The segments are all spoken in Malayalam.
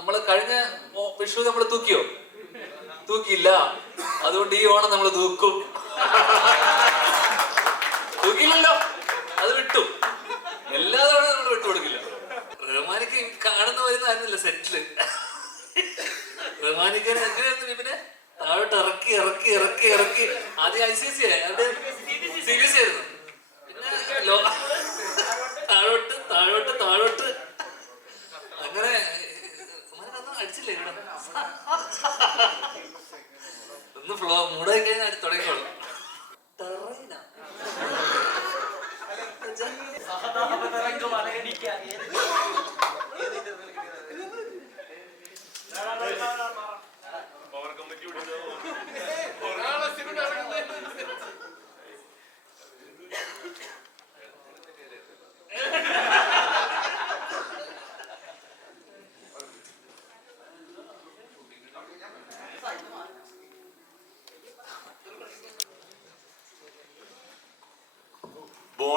നമ്മൾ കഴിഞ്ഞ വിഷു നമ്മൾ തൂക്കിയോ? തൂക്കിയില്ല. അതുകൊണ്ട് ഈ ഓണം നമ്മൾ തൂക്കും. തൂക്കിയില്ലല്ലോ. അത് വിട്ടു. എല്ലാ തവണ നമ്മൾ വിട്ടുകൊടുക്കില്ല റഹ്മാനിക്ക് കാണുന്ന വരുന്നതായിരുന്നില്ല സെറ്റിൽ. റഹ്മാനിക്ക് എങ്ങനെയായിരുന്നു വിപിനെ? താഴോട്ട് ഇറക്കി ഇറക്കി ഇറക്കി ഇറക്കി. ആദ്യം ഐ സി സി അവിടെ സി ബി സി ആയിരുന്നു. പിന്നെ താഴോട്ട് താഴോട്ട് താഴോട്ട് അങ്ങനെ ഉമ്മാനൊന്നും അടിച്ചില്ലേ ഇവിടെ ഒന്ന് ഫ്ലോ മൂടായി കഴിഞ്ഞാൽ തുടങ്ങിക്കോളും ടെറൈനാ.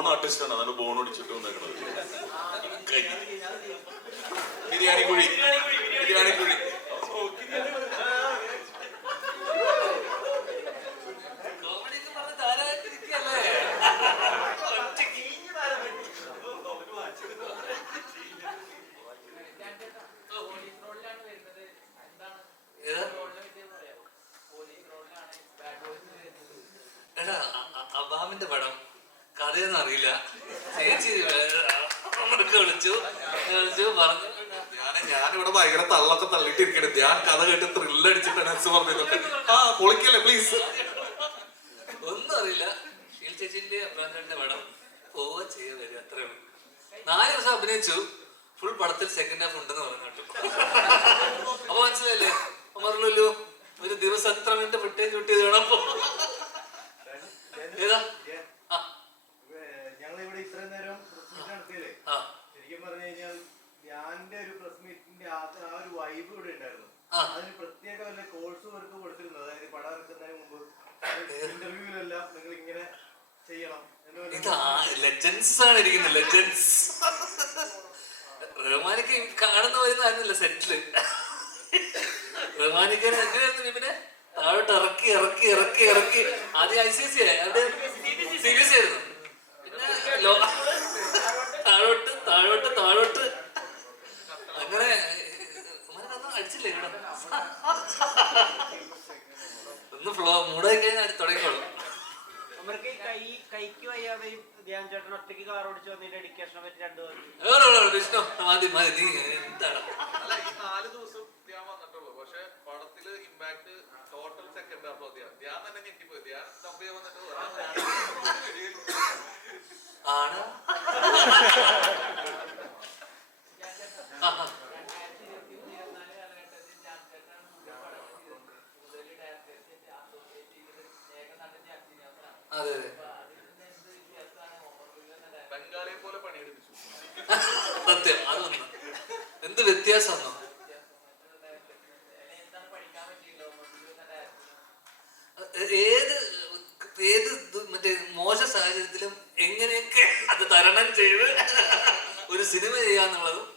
ബോൺ ആർട്ടിസ്റ്റ് ആണ് അതാണ് ബോൺ ഓടിച്ചിട്ട് വന്നേക്കണത്. ബിരിയാണി കുഴി. ബിരിയാണി കുഴി കോമഡിയൊക്കെ പറഞ്ഞ് ധാരാളമായിട്ടിരിക്കുകയല്ലേ? ഒറ്റയ്ക്ക്. ഏതാ? എടാ, അ- അ- അബാമിന്റെ പടം കഥയൊന്നും അറിയില്ല ചേച്ചി നമ്മൾക്ക് വിളിച്ചു. വിളിച്ചു പറഞ്ഞു. ഞാനിവിടെ ഭയങ്കര തള്ളൊക്കെ തള്ളിട്ടിരിക്കണേ. ഞാൻ കഥ കേട്ട് ത്രില്ലടിച്ചിട്ടാണ് എസ് പറഞ്ഞതൊക്കെ ആ പൊളിക്കല്ലേ പ്ലീസ് ഒന്നും അറിയില്ല. ഷീൽ ചേച്ചിന്റെ അഭിനന്ദന്റെ പടം ഓ ചെയ്യാൻ വരും അത്രേ ഉള്ളൂ. നാല് ദിവസം അഭിനയിച്ചു. ഫുൾ പടത്തിൽ സെക്കൻഡ് ഹാഫ് ഉണ്ടെന്ന് പറഞ്ഞു കേട്ടു. അപ്പൊ മനസ്സിലായില്ലേ? പറഞ്ഞല്ലോ ഒരു ദിവസം എത്ര മിനിറ്റ് ഫുട്ടേജ് ചുട്ടി വേണം അപ്പൊ ഏതാ ആ ഞങ്ങൾ ഇവിടെ ഇത്രയും നേരം പ്രസ് മീറ്റ് നടത്തിയല്ലേ ആ ശരിക്കും പറഞ്ഞു കഴിഞ്ഞാൽ ഞാന്റെ ഒരു പ്രസ് മീറ്റിന്റെ ആ ആ ഒരു വൈബ് ഇവിടെ ഉണ്ടായിരുന്നു ആ. അതിന് പ്രത്യേക വല്ല കോഴ്സ് വർക്ക് കൊടുത്തിരുന്നു അതായത് പടം ഇറക്കുന്നതിന് മുമ്പ് ഇന്റർവ്യൂവിലെല്ലാം നിങ്ങൾ ഇങ്ങനെ ചെയ്യണം എന്ന് വല്ല- ഇത് ലെജൻസ് ആണ് ഇരിക്കുന്നില്ല ജെൻസ്. റഹ്മാനിക്ക് കാണുന്ന വരുന്നതായിരുന്നില്ല സെറ്റിൽ. റഹ്മാനിക്ക് എങ്ങനെയായിരുന്നു പിന്നെ താഴോട്ട് ഇറക്കി ഇറക്കി ഇറക്കി ഇറക്കി. ആദ്യം I C C C B C ആയിരുന്നു. പിന്നെ താഴോട്ട് താഴോട്ട് താഴോട്ട്. അങ്ങനെ അടിച്ചില്ലേ ഇവിടെ? ഒന്ന് ഫ്ലോ മൂടായി കഴിഞ്ഞാൽ തുടങ്ങിക്കോളും. അവർക്ക് കൈ കൈക്ക് വയ്യാതെയും ധ്യാൻ ചേട്ടൻ ഒറ്റയ്ക്ക് കാർ ഓടിച്ചു വന്നതിന്റെ ഡെഡിക്കേഷനെ പറ്റി രണ്ടു? വിഷ്ണു മതി മതി നീ എന്താണ്? അല്ല ഈ നാല് ദിവസം ഞാൻ വന്നിട്ടുള്ളൂ. പക്ഷെ പടത്തിൽ ഇമ്പാക്ട് ടോട്ടൽ സെക്കൻഡ് ഹാഫ് ഞാൻ തന്നെ ഞെട്ടിപ്പോയി. ഡബ് ചെയ്യാൻ വന്നിട്ട് ആണ്. അതെ ബംഗാളിയെ പോലെ പണിയെടുപ്പിച്ചു. സത്യം അതൊന്ന് എന്ത് വ്യത്യാസം ഏത് ഏത് മറ്റേ മോശ സാഹചര്യത്തിലും എങ്ങനെയൊക്കെ അത് തരണം ചെയ്ത് ഒരു സിനിമ ചെയ്യാന്നുള്ളതും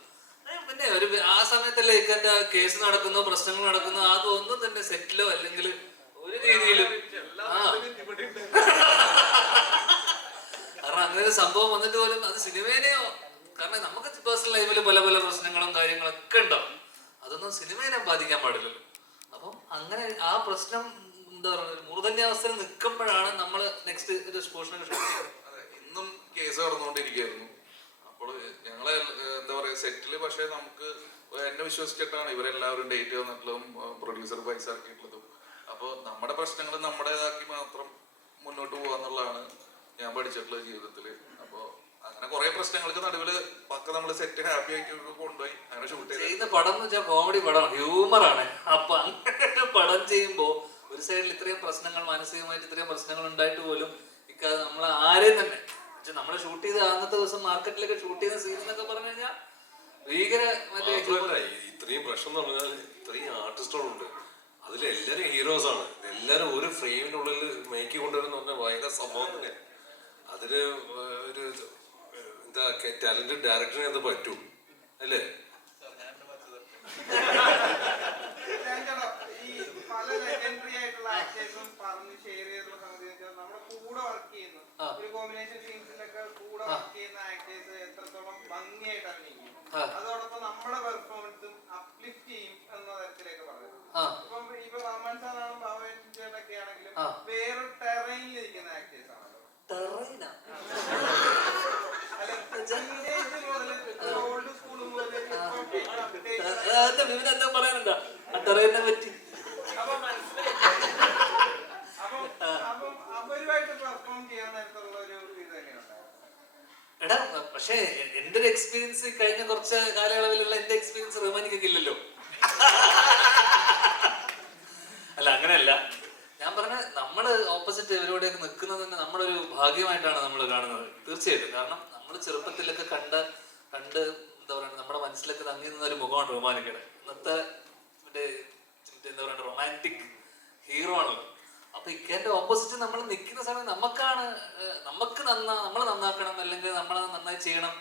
പിന്നെ ഒരു ആ സമയത്തല്ലേ ഇക്കന്റെ കേസ് നടക്കുന്നോ പ്രശ്നങ്ങൾ നടക്കുന്നോ അതൊന്നും തന്നെ സെറ്റിലോ അല്ലെങ്കിൽ ഒരു രീതിയിലും. കാരണം അങ്ങനെ സംഭവം വന്നിട്ട് പോലും അത് സിനിമേനെയോ കാരണം നമുക്ക് പേഴ്സണൽ ലൈഫിൽ പല പല പ്രശ്നങ്ങളും കാര്യങ്ങളൊക്കെ ഉണ്ടാവും. അതൊന്നും സിനിമേനെ ബാധിക്കാൻ പാടില്ലല്ലോ. അപ്പം അങ്ങനെ ആ പ്രശ്നം എന്താ പറയുക മൂർധന്യാവസ്ഥയിൽ നിൽക്കുമ്പോഴാണ് നമ്മൾ നെക്സ്റ്റ് ഒരു അതെ, ഇന്നും കേസ് നടന്നുകൊണ്ടിരിക്കുകയായിരുന്നു. അപ്പോൾ ഞങ്ങളെ എന്താ പറയുക സെറ്റിൽ പക്ഷേ നമുക്ക് എന്നെ വിശ്വസിച്ചിട്ടാണ് ഇവരെല്ലാവരും ഡേറ്റ് തന്നിട്ടുള്ളതും പ്രൊഡ്യൂസർ പൈസ ഇറക്കിയിട്ടുള്ളതും. അപ്പോൾ നമ്മുടെ പ്രശ്നങ്ങൾ നമ്മുടേതാക്കി മാത്രം മുന്നോട്ട് പോകാന്നുള്ളതാണ് ഞാൻ പഠിച്ചിട്ടുള്ള ജീവിതത്തിൽ അപ്പോൾ അങ്ങനെ കുറെ പ്രശ്നങ്ങൾക്ക് നടുവിൽ പക്ക നമ്മൾ സെറ്റ് ഹാപ്പി ആക്കി കൊണ്ടുപോയി. അങ്ങനെ ഷൂട്ട് ചെയ്ത്. പടം എന്ന് വെച്ചാൽ കോമഡി പടം. ഹ്യൂമറാണ് അപ്പൊ അങ്ങനെ പടം ചെയ്യുമ്പോൾ ഒരു സൈഡിൽ ഇത്രയും പ്രശ്നങ്ങൾ മാനസികമായിട്ട് ഇത്രയും പ്രശ്നങ്ങൾ ഉണ്ടായിട്ട് പോലും ഇക്കാതെ നമ്മൾ ആരെയും തന്നെ നമ്മൾ ഷൂട്ട് ചെയ്ത അന്നത്തെ ദിവസം മാർക്കറ്റിലൊക്കെ ഷൂട്ട് ചെയ്ത സീൻ എന്നൊക്കെ പറഞ്ഞു കഴിഞ്ഞാൽ ഭീകര മറ്റേ ഇത്രയും പ്രശ്നം എന്ന് പറഞ്ഞാൽ ഇത്രയും ആർട്ടിസ്റ്റുകളുണ്ട് അതിൽ എല്ലാവരും ഹീറോസ് ആണ്. എല്ലാരും ഒരു ഫ്രെയിമിനുള്ളിൽ മേക്ക് കൊണ്ടുവരുന്ന പറഞ്ഞാൽ ഭയങ്കര സംഭവം തന്നെ. അതിൽ ഒരു എന്താ ടാലന്റഡ് ഡയറക്ടറിനെ അത് പറ്റൂ? അല്ലേ? എന്താ വിവിധ എന്താ പറയാനുണ്ടോ? അത്തറയെ പറ്റി. എടാ പക്ഷേ എന്റെ ഒരു എക്സ്പീരിയൻസ് കഴിഞ്ഞ കുറച്ച് കാലയളവിലുള്ള എന്റെ എക്സ്പീരിയൻസ് റഹ്മാനിക്കൊക്കെ ഇല്ലല്ലോ അല്ല അങ്ങനെയല്ല. ഞാൻ പറഞ്ഞ നമ്മൾ ഓപ്പോസിറ്റ് ഇവരോടെയൊക്കെ നിൽക്കുന്നത് തന്നെ നമ്മളൊരു ഒരു ഭാഗ്യമായിട്ടാണ് നമ്മൾ കാണുന്നത്. തീർച്ചയായിട്ടും. കാരണം നമ്മൾ ചെറുപ്പത്തിലൊക്കെ കണ്ട കണ്ട് എന്താ പറയുക നമ്മുടെ മനസ്സിലൊക്കെ തങ്ങി നിന്ന ഒരു മുഖമാണ് റഹ്മാനിക്കയുടെ ഇന്നത്തെ മറ്റേ എന്താ പറയുക റൊമാന്റിക് ഹീറോ ആണല്ലോ. അപ്പൊ ഇക്കേന്റെ ഓപ്പോസിറ്റ് നമ്മൾ നിൽക്കുന്ന സമയം നമുക്കാണ് നമുക്ക് നന്നാ നമ്മൾ നന്നാക്കണം അല്ലെങ്കിൽ നമ്മൾ നന്നായി ചെയ്യണം.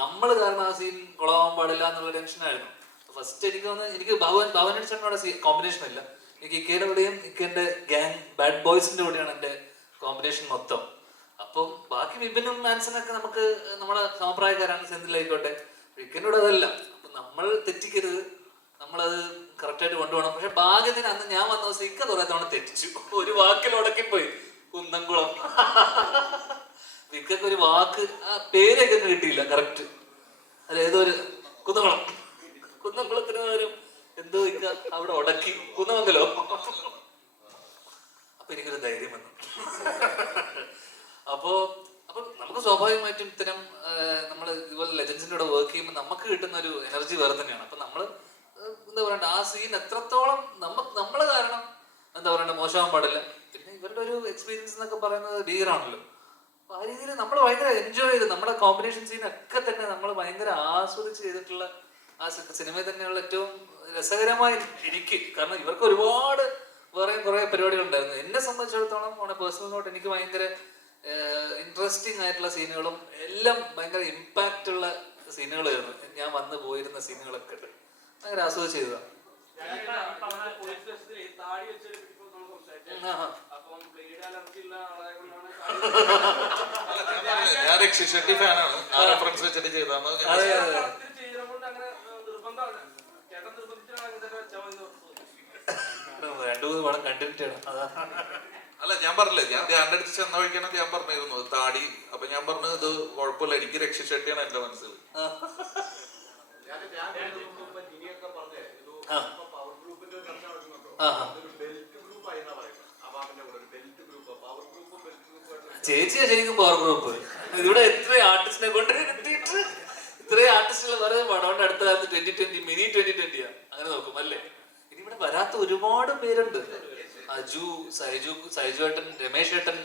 നമ്മൾ കാരണം ആ സീൻ കുളമാവാൻ പാടില്ല എന്നുള്ള ടെൻഷനായിരുന്നു ഫസ്റ്റ് എനിക്ക് വന്ന് എനിക്ക് ഭവൻ ഭവൻ ചേട്ടനോട് കോമ്പിനേഷൻ ഇല്ല. എനിക്ക് ഇക്കയുടെ കൂടെയും ഇക്കേന്റെ ഗാങ് ബാഡ് ബോയ്സിന്റെ കൂടെയാണ് എന്റെ കോമ്പിനേഷൻ മൊത്തം. അപ്പം ബാക്കി വിപിനും മാൻസനൊക്കെ നമുക്ക് നമ്മുടെ സമപ്രായക്കാരാണ് സെന്തിലായിക്കോട്ടെ. കൂടെ അതല്ല അപ്പൊ നമ്മൾ തെറ്റിക്കരുത്. നമ്മളത് കറക്റ്റായിട്ട് കൊണ്ടുപോകണം. പക്ഷെ ഭാഗ്യത്തിന് അന്ന് ഞാൻ വന്ന ദിവസം ഇക്ക കുറെ തവണ തെറ്റിച്ചു. ഒരു വാക്കിൽ ഉടക്കിപ്പോയി. കുന്നംകുളം. ഇക്കൊരു ഒരു വാക്ക് ആ പേരൊക്കെ കിട്ടിയില്ല കറക്റ്റ് അല്ല ഏതോ ഒരു കുന്നംകുളം. കുന്നംകുളത്തിന് പകരം എന്തോ ഇക്ക അവിടെ ഉടക്കി. കുന്നമംഗലോ? അപ്പൊ എനിക്കൊരു ധൈര്യം വന്നു. അപ്പോ അപ്പൊ നമുക്ക് സ്വാഭാവികമായിട്ടും ഇത്തരം ഒരു എനർജി വേറെ തന്നെയാണ്. അപ്പൊ നമ്മൾ എന്താ പറയണ്ട ആ സീൻ എത്രത്തോളം നമുക്ക് നമ്മൾ കാരണം എന്താ പറയണ്ട മോശമാവാൻ പാടില്ല. പിന്നെ ഇവരുടെ ഒരു എക്സ്പീരിയൻസ് എന്നൊക്കെ പറയുന്നത് ഭീകരാണല്ലോ അപ്പൊ ആ രീതിയിൽ നമ്മൾ ഭയങ്കര എൻജോയ് ചെയ്ത് നമ്മുടെ കോമ്പിനേഷൻ സീൻ ഒക്കെ തന്നെ നമ്മൾ ഭയങ്കര ആസ്വദിച്ച് ചെയ്തിട്ടുള്ള ആ സിനിമയിൽ തന്നെയുള്ള ഏറ്റവും രസകരമായ എനിക്ക് കാരണം ഇവർക്ക് ഒരുപാട് വേറെ കുറെ പരിപാടികളുണ്ടായിരുന്നു എന്നെ സംബന്ധിച്ചിടത്തോളം ഓണ പേഴ്സണൽ നോട്ട് എനിക്ക് ഭയങ്കര ഇൻട്രസ്റ്റിംഗ് ആയിട്ടുള്ള സീനുകളും എല്ലാം ഭയങ്കര ഇമ്പാക്റ്റ് ഉള്ള സീനുകളായിരുന്നു. ഞാൻ വന്ന് പോയിരുന്ന സീനുകളൊക്കെ ഉണ്ട്. അങ്ങനെ ആസ്വദിച്ച് ചെയ്തതാണ് താടി വെച്ചൊരു ഇപ്പൊ നമ്മൾ സംസാരിച്ചു ആഹാ. അപ്പം ബ്ലേഡ് അലർജി ഉള്ള ആളെ കൊണ്ടാണ് ഞാൻ രക്ഷി ഷെട്ടി ഫാനാണ് ആ റെഫറൻസ് വെച്ചിട്ട് ചെയ്താന്ന് രണ്ടു മൂന്ന് പടം കണ്ടിട്ടാണ് അതാ. അല്ല ഞാൻ പറഞ്ഞില്ലേ ഞാൻ ധ്യാന്റെ അടുത്ത് ചെന്ന വഴിക്കാണ് ഞാൻ പറഞ്ഞിരുന്നു താടി. അപ്പൊ ഞാൻ പറഞ്ഞു ഇത് കുഴപ്പമില്ല എനിക്ക് രക്ഷി ഷെട്ടിയാണ് എന്റെ മനസ്സിൽ. ഞാൻ ഞാൻ ഇപ്പൊ ജിനിയൊക്കെ പറഞ്ഞേ ഇത് ആ. പവർ ഗ്രൂപ്പിന്റെ ഒരു ചർച്ച നടക്കുന്നുണ്ടോ? ആഹാ. ബെൽറ്റ് ഗ്രൂപ്പ് പറയുന്നത്. അബാമിന്റെ ഒരു ബെൽറ്റ് ഗ്രൂപ്പ് പവർ ഗ്രൂപ്പും ബെൽറ്റ് ഗ്രൂപ്പും ചേച്ചിയാ ശരിക്കും പവർ ഗ്രൂപ്പ് ഇവിടെ എത്ര ആർട്ടിസ്റ്റിനെ കൊണ്ട് എത്തിയിട്ട് ഇത്രയും ആർട്ടിസ്റ്റുകൾ വേറെ പടമുണ്ട് അടുത്ത കാലത്ത് ട്വന്റി ട്വന്റി മിനി ട്വന്റി ട്വന്റിയാ അങ്ങനെ നോക്കും അല്ലേ? ഇനി ഇവിടെ വരാത്ത ഒരുപാട് പേരുണ്ട്. അജു സൈജു സൈജു ഏട്ടൻ രമേശ് ഏട്ടൻ.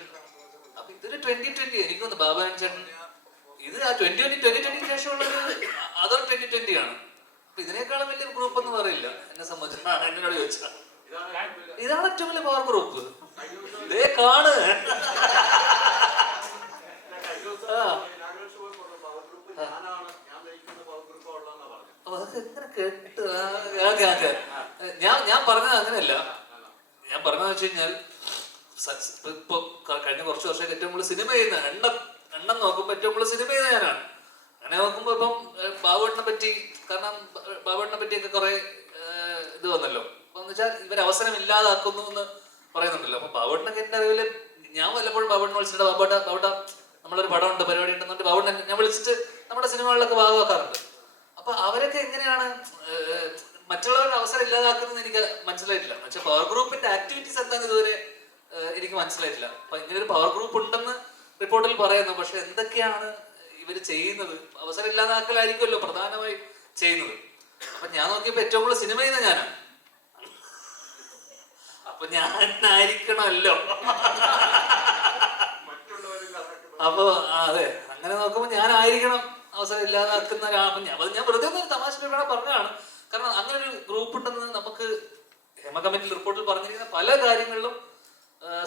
അപ്പൊ ഇതൊരു ട്വന്റി ട്വന്റി എനിക്കൊന്ന് ബാബാൻ ചേട്ടൻ. ഇത് ആ ട്വന്റി ട്വന്റി ട്വന്റി ട്വന്റിക്ക് ശേഷമുള്ളത് അതോ ട്വന്റി ട്വന്റി ആണ്. അപ്പൊ ഇതിനേക്കാളും വലിയ ഗ്രൂപ്പ് ഒന്നും പറയില്ല എന്നെ സംബന്ധിച്ചാണ് എന്നോട് ചോദിച്ചാ. ഇതാണ് ഏറ്റവും വലിയ പവർ ഗ്രൂപ്പ് ഇതേ കാണ്. അതൊക്കെ എങ്ങനെ കേട്ട്. ഞാൻ ഞാൻ പറഞ്ഞത് അങ്ങനെയല്ല. വെച്ച് കഴിഞ്ഞാൽ ഇപ്പൊ- കഴിഞ്ഞ കുറച്ച് വർഷം ഏറ്റവും കൂടുതൽ സിനിമ ചെയ്യുന്ന എണ്ണം എണ്ണം നോക്കുമ്പോൾ ഏറ്റവും കൂടുതൽ സിനിമ ചെയ്യുന്ന ഞാനാണ്. അങ്ങനെ നോക്കുമ്പോ ഇപ്പം ബാബുവേട്ടനെ പറ്റി കാരണം ബാബുവേട്ടനെ പറ്റിയൊക്കെ കുറെ ഇത് വന്നല്ലോ. അപ്പൊ വെച്ചാൽ ഇവർ അവസരം ഇല്ലാതാക്കുന്നു എന്ന് പറയുന്നുണ്ടല്ലോ. അപ്പൊ ബാബുവേട്ടനൊക്കെ എന്റെ അറിവിൽ ഞാൻ വല്ലപ്പോഴും ബാബുവേട്ടനെ വിളിച്ചിട്ട് ബാബുട്ട ബാബുട്ട നമ്മളൊരു പടം ഉണ്ട് പരിപാടി ഉണ്ടെന്നുണ്ട് ബാബുട്ടൻ ഞാൻ വിളിച്ചിട്ട് നമ്മുടെ സിനിമകളിലൊക്കെ ഭാഗമാക്കാറുണ്ട്. അപ്പൊ അവരൊക്കെ എങ്ങനെയാണ് മറ്റുള്ളവരുടെ അവസരം ഇല്ലാതാക്കുന്നത് എനിക്ക് മനസ്സിലായിട്ടില്ല. പക്ഷെ പവർ ഗ്രൂപ്പിന്റെ ആക്ടിവിറ്റീസ് എന്താണെന്ന് ഇതുവരെ എനിക്ക് മനസ്സിലായിട്ടില്ല. അപ്പൊ ഇങ്ങനെ ഒരു പവർ ഗ്രൂപ്പ് ഉണ്ടെന്ന് റിപ്പോർട്ടിൽ പറയുന്നു. പക്ഷെ എന്തൊക്കെയാണ് ഇവർ ചെയ്യുന്നത്? അവസരം ഇല്ലാതാക്കലായിരിക്കുമല്ലോ പ്രധാനമായി ചെയ്യുന്നത്. അപ്പൊ ഞാൻ നോക്കിയപ്പോ ഏറ്റവും കൂടുതൽ സിനിമ ചെയ്യുന്ന ഞാനാണ്. അപ്പൊ ഞാനായിരിക്കണമല്ലോ. അപ്പൊ അതെ. അങ്ങനെ നോക്കുമ്പോ ഞാനായിരിക്കണം അവസരം ഇല്ലാതാക്കുന്ന ഒരാ- ഞാൻ വെറുതെ തമാശ പറഞ്ഞതാണ്. കാരണം അങ്ങനെ ഒരു ഗ്രൂപ്പ് ഉണ്ടെന്ന് നമുക്ക് ഹേമ റിപ്പോർട്ടിൽ പറഞ്ഞിരിക്കുന്ന പല കാര്യങ്ങളിലും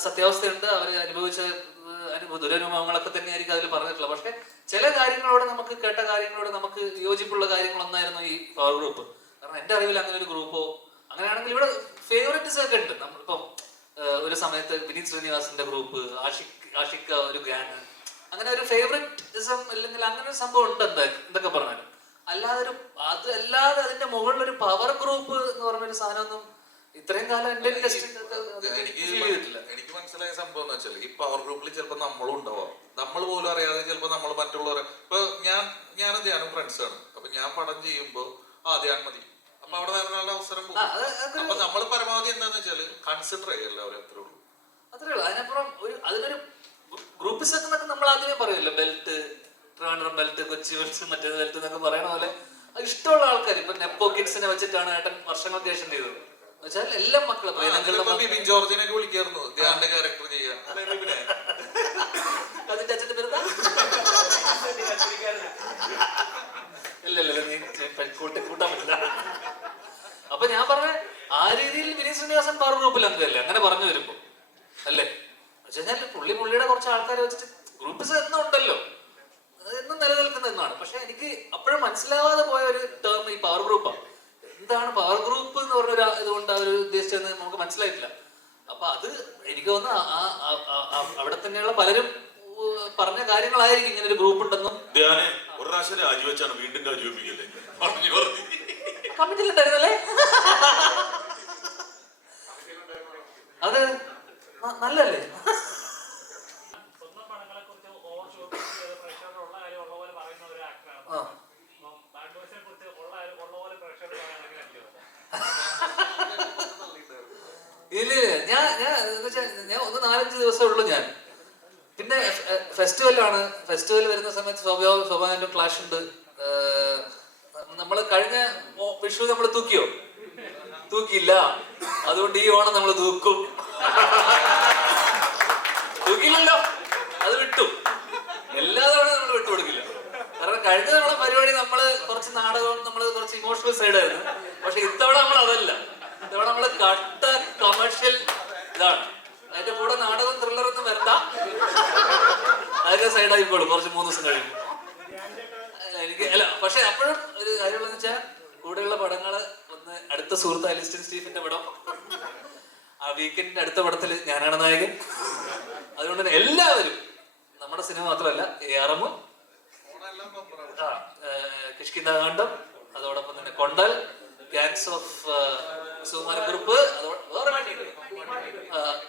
സത്യാവസ്ഥയുണ്ട്. അവർ അനുഭവിച്ച അനുഭവ ദുരനുഭവങ്ങളൊക്കെ തന്നെയായിരിക്കും അതിൽ പറഞ്ഞിട്ടുള്ളത്. പക്ഷെ ചില കാര്യങ്ങളോട് നമുക്ക് കേട്ട കാര്യങ്ങളോട് നമുക്ക് യോജിപ്പുള്ള കാര്യങ്ങളൊന്നായിരുന്നു ഈ പവർ ഗ്രൂപ്പ് കാരണം എന്റെ അറിവിൽ അങ്ങനെ ഒരു ഗ്രൂപ്പോ അങ്ങനെയാണെങ്കിൽ ഇവിടെ ഫേവറേറ്റ്സ് ഒക്കെ ഉണ്ട്. നമ്മളിപ്പം ഒരു സമയത്ത് വിനീത് ശ്രീനിവാസിന്റെ ഗ്രൂപ്പ് ആഷിക് ആഷിക്ക ഒരു ഗ്യാങ് അങ്ങനെ ഒരു ഫേവറേറ്റിസം അല്ലെങ്കിൽ അങ്ങനെ ഒരു സംഭവം ഉണ്ട് എന്താ എന്തൊക്കെ പറഞ്ഞാലും. അല്ലാതെ ഒരു അത് അല്ലാതെ അതിന്റെ മുകളിൽ ഒരു പവർ ഗ്രൂപ്പ് എന്ന് പറഞ്ഞൊരു സാധനമൊന്നും ഇത്രയും കാലം എന്റെ എനിക്ക് മനസ്സിലായ സംഭവം എന്ന് വെച്ചാൽ ഈ പവർ ഗ്രൂപ്പിൽ ചിലപ്പോ നമ്മളും ഉണ്ടാവാം. നമ്മൾ പോലും അറിയാതെ ചിലപ്പോ നമ്മൾ മറ്റുള്ളവരെ ഇപ്പൊ ഞാൻ ഞാൻ ധ്യാനം ഫ്രണ്ട്സ് ആണ്. അപ്പൊ ഞാൻ പടം ചെയ്യുമ്പോൾ ആ ധ്യാൻ മതി. അപ്പൊ അവിടെ നല്ല അവസരം പോകും. അപ്പൊ നമ്മൾ പരമാവധി എന്താന്ന് വെച്ചാൽ കൺസിഡർ ചെയ്യല്ല അവരെ അത്രേ ഉള്ളൂ. അത്രേ ഉള്ളൂ. അതിനപ്പുറം ഒരു അതിനൊരു ഗ്രൂപ്പ് സെറ്റ് എന്നൊക്കെ നമ്മൾ ആദ്യമേ പറയുമല്ലോ belt Trivandrum belt Kochi belt മറ്റേ ബെൽറ്റ് എന്നൊക്കെ പറയണ പോലെ ഇഷ്ടമുള്ള ആൾക്കാർ ഇപ്പൊ നെപ്പോ കിഡ്സിനെ വെച്ചിട്ടാണ് ഏട്ടൻ വർഷങ്ങൾ ശേഷം ചെയ്തത്. വെച്ചാൽ എല്ലാ മക്കളും ബിബിൻ ജോർജിനൊക്കെ വിളിക്കായിരുന്നു. ക്യാരക്ടർ ചെയ്യാൻ? അതിന്റെ അച്ഛന്റെ പേരെന്താ ഇല്ല ഇല്ല ഇല്ല, നീ കൂട്ടി കൂട്ടാൻ പറ്റില്ല. അപ്പൊ ഞാൻ പറഞ്ഞ ആ രീതിയിൽ വിനീത് ശ്രീനിവാസൻ പവർ ഗ്രൂപ്പിൽ അംഗമല്ലേ? അങ്ങനെ പറഞ്ഞു വരുമ്പോ. അല്ലേ? വെച്ചാൽ പുള്ളി പുള്ളിയുടെ കുറച്ച് ആൾക്കാരെ വെച്ചിട്ട് ഗ്രൂപ്പ് എന്നും ഉണ്ടല്ലോ അത് എന്നും നിലനിൽക്കുന്ന എന്നാണ് പക്ഷെ എനിക്ക് അപ്പോഴും മനസ്സിലാവാതെ പോയ ഒരു ടേം ഈ പവർ ഗ്രൂപ്പാണ് എന്താണ് പവർ ഗ്രൂപ്പ് എന്ന് പറഞ്ഞ ഒരു ഇതുകൊണ്ട് അവർ ഉദ്ദേശിച്ചതെന്ന് നമുക്ക് മനസ്സിലായിട്ടില്ല. അപ്പൊ അത് എനിക്ക് തോന്നുന്നു അവിടെ തന്നെയുള്ള പലരും പറഞ്ഞ കാര്യങ്ങളായിരിക്കും ഇങ്ങനെ ഒരു ഗ്രൂപ്പ് ഉണ്ടെന്നും. ഒരു പ്രാവശ്യം രാജിവെച്ചാണ് വീണ്ടും രാജിവെപ്പിക്കല്ലേ? പറഞ്ഞു അത് നല്ലല്ലേ സ്വന്തം പടങ്ങളെ കുറിച്ച് ഓവർ ഷോപ്പിംഗ് ചെയ്ത് പ്രഷർ ഉള്ള കാര്യം ഉള്ള പോലെ പറയുന്ന ഒരു ആക്ടറാണ് ആ അപ്പം ബാഡ് ബോയ്സിനെ കുറിച്ച് ഉള്ള കാര്യം ഉള്ള പോലെ പ്രഷർ പറയാനൊക്കെ എനിക്ക് ഇല്ല ഇല്ല. ഞാൻ ഞാൻ എന്ന് വെച്ചാ ഞാൻ ഒന്ന് നാലഞ്ച് ദിവസമേ ഉള്ളൂ ഞാൻ. പിന്നെ ഫെസ്റ്റിവലാണ്. ഫെസ്റ്റിവൽ വരുന്ന സമയത്ത് സ്വാഭാവിക സ്വാഭാവികം ക്ലാഷ് ഉണ്ട്. നമ്മൾ കഴിഞ്ഞ വിഷു നമ്മൾ തൂക്കിയോ? തൂക്കിയില്ല. അതുകൊണ്ട് ഈ ഓണം നമ്മൾ തൂക്കും. തൂക്കില്ലല്ലോ അത് വിട്ടു. എല്ലാ തവണ നമ്മൾ വിട്ടുകൊടുക്കില്ല കാരണം കഴിഞ്ഞ തവണ പരിപാടി നമ്മൾ കുറച്ച് നാടകം നമ്മൾ കുറച്ച് ഇമോഷണൽ സൈഡായിരുന്നു പക്ഷെ ഇത്തവണ നമ്മൾ അതല്ല. ഇത്തവണ നമ്മൾ കട്ട കമേഴ്ഷ്യൽ ഇതാണ് അതിന്റെ കൂടെ നാടകം ത്രില്ലർ ഒന്നും വരണ്ട. അതൊക്കെ സൈഡായി ആയിക്കോളും കുറച്ച് മൂന്ന് ദിവസം കഴിഞ്ഞു എനിക്ക് അല്ല പക്ഷെ അപ്പോഴും ഒരു കാര്യം എന്ന് വെച്ചാൽ കൂടെയുള്ള പടങ്ങൾ ഒന്ന് അടുത്ത സുഹൃത്ത് അലിസ്റ്റൻ സ്റ്റീഫിന്റെ പടം. ആ വീക്കെൻഡിന്റെ അടുത്ത പടത്തിൽ ഞാനാണ് നായകൻ. അതുകൊണ്ട് തന്നെ എല്ലാവരും നമ്മുടെ സിനിമ മാത്രമല്ല എ ആർ എമ്മും. കിഷ്കിന്ദാകാന്ഡം അതോടൊപ്പം തന്നെ Kondal gangs of Sukumara group അതോ- വേറെ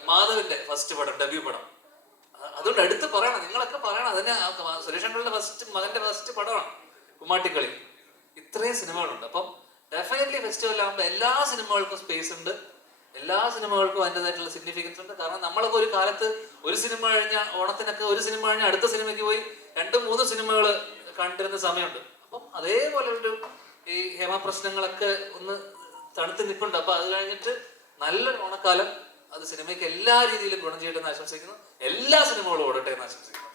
മാധവിന്റെ ഫസ്റ്റ് പടം ഡെബ്യൂ പടം. അതുകൊണ്ട് എടുത്ത് പറയണം. നിങ്ങളൊക്കെ പറയണം. അതിന് സുരേഷങ്ങളുടെ ഫസ്റ്റ് മകന്റെ ഫസ്റ്റ് പടമാണ് കുമ്മാട്ടിക്കളി ഇത്രയും സിനിമകളുണ്ട്. അപ്പം ഡെഫിനറ്റ്ലി ഫെസ്റ്റിവൽ ആകുമ്പോൾ എല്ലാ സിനിമകൾക്കും സ്പേസ് ഉണ്ട്. എല്ലാ സിനിമകൾക്കും അതിന്റെതായിട്ടുള്ള സിഗ്നിഫിക്കൻസ് ഉണ്ട്. കാരണം നമ്മളൊക്കെ ഒരു കാലത്ത് ഒരു സിനിമ കഴിഞ്ഞ ഓണത്തിനൊക്കെ ഒരു സിനിമ കഴിഞ്ഞ അടുത്ത സിനിമയ്ക്ക് പോയി രണ്ട് മൂന്ന് സിനിമകൾ കണ്ടിരുന്ന സമയമുണ്ട്. അപ്പം അതേപോലെ ഒരു ഈ ഹേമ പ്രശ്നങ്ങളൊക്കെ ഒന്ന് തണുത്ത് നിൽപ്പുണ്ട്. അപ്പൊ അത് കഴിഞ്ഞിട്ട് നല്ലൊരു ഓണക്കാലം. അത് സിനിമയ്ക്ക് എല്ലാ രീതിയിലും ഗുണം ചെയ്യട്ടെ എന്ന് ആശംസിക്കുന്നു. എല്ലാ സിനിമകളും ഓടട്ടെ എന്ന് ആശംസിക്കുന്നു.